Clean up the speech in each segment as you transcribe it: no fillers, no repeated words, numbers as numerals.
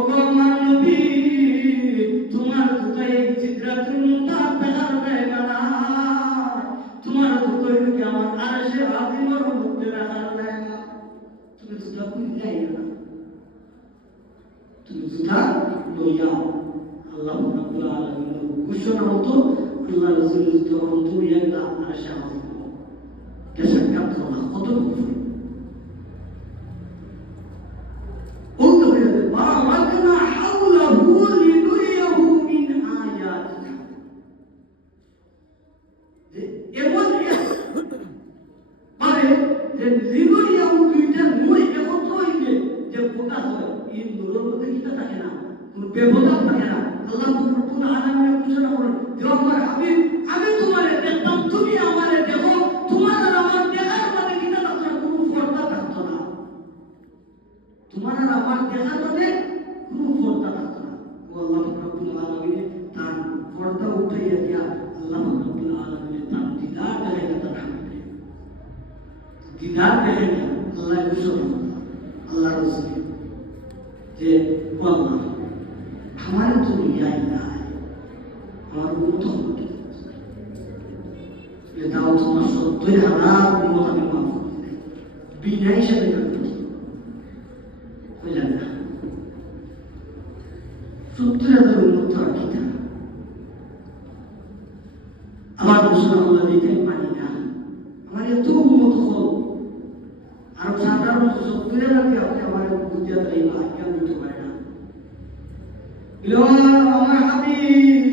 ওগো আমার নবী তোমার দুটাই সিদরাতুল মুনতাহা দেখার জায়গা না, তোমার দুটাই কি আমার আরশে আজিমের মধ্যে রাখার জায়গা। তুমি দুটা কই যাইও না, তুমি দুটা লইয়া আল্লাহ রাব্বুল আলামিনের ঘোষণা মতো আল্লাহ রাসূল যখন তুমি একটা আরশে আজিম কেসে কাট করা কত কঠিন। وباركنا حوله لنريه من آياتنا এমন মানে যে লিনুরিয়াহু দুইটার মূল একত্র হইলে যে প্রকাশ হয় এই নূরের মধ্যে কিটা থাকে না, কোন ব্যবধান থাকে না। আল্লাহ রাব্বুল আলামিন ঘোষণা করেন যে আমার হাবিব আমি তোমারে দেখতাম, তুমি আমারে দেখো, তোমার আর আমার দেখার মধ্যে কিটা থাকতো না, কোনো পর্দা থাকতো না, তোমার আর আমার দেখার মধ্যে কোনো পর্দা থাকতো না। ও আল্লাহ রাব্বুল আলামিন তার পর্দা উঠাইয়া দিয়া আল্লাহ রাব্বুল আলামিন তার দিদার দেখাইয়া তার হাবিবকে দিদার দেখাইয়া আল্লাহ ঘোষণা আল্লাহ রাসূল যে ও আল্লাহ আমার তো ইয়াই নাই, আমার উম্মত হতে যে দাও তোমার ৭০,০০০ উম্মত আমি মাফ করে দেই, বিনা হিসাবে বুঝলেন না। ৭০,০০০ উন্নত রাখিতা আমার ঘোষণা আল্লাহ দিতে পারি না, আমার এত উন্নত হল আর সাধারণ ৭০,০০০ আপনি আমার বুঝতে পারি না, কেন দিতে পারে না। আমার হাবিব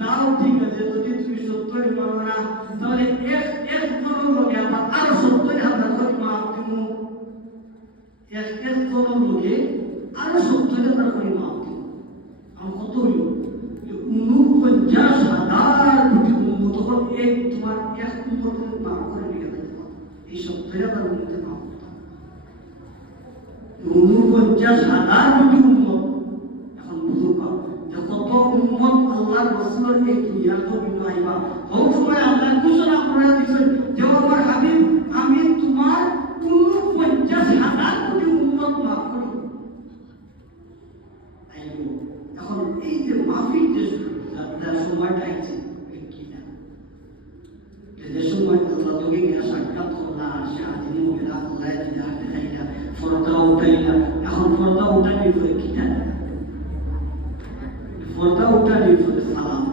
তাও ঠিক আছে, যদি তুমি ৭০ মানো না তাহলে এক জনের লোকে আবার আরো ৭০,০০০ করে মাফ দিব, এক জনের লোকে আরো ৭০,০০০ করে মাফ দিব। আমার কত হইল ৪৯,০০০ কোটি উম্মত, তখন এক তোমার এক উম্মতের মাফ করে নিয়ে যেতে পারো, এই ৭০,০০০ উম্মতের মাফ করতে ৪৯,০০০ কোটি উম্মত। এখন বুঝো পাও যে কত উম্মত আল্লাহ রাসূলের এই দুনিয়ার জমিনে আইবা। কোন সময় আল্লাহ ঘোষণা করে দিয়েছেন যে আমার হাবিব আমি তোমার ৪৯,০০০ কোটি উম্মত মাফ করি। এখন এই যে মাফির যে সময়টা আইছে কিনা, যে সময় আল্লাহ তোকে সাক্ষাৎ করলা, সে আদিনী মেয়েরা আল্লাহ দিদার দেখাইলা, পর্দা উঠাইলা। এখন পর্দা উঠাইলে কিনা, পর্দা উঠাইলে সালাম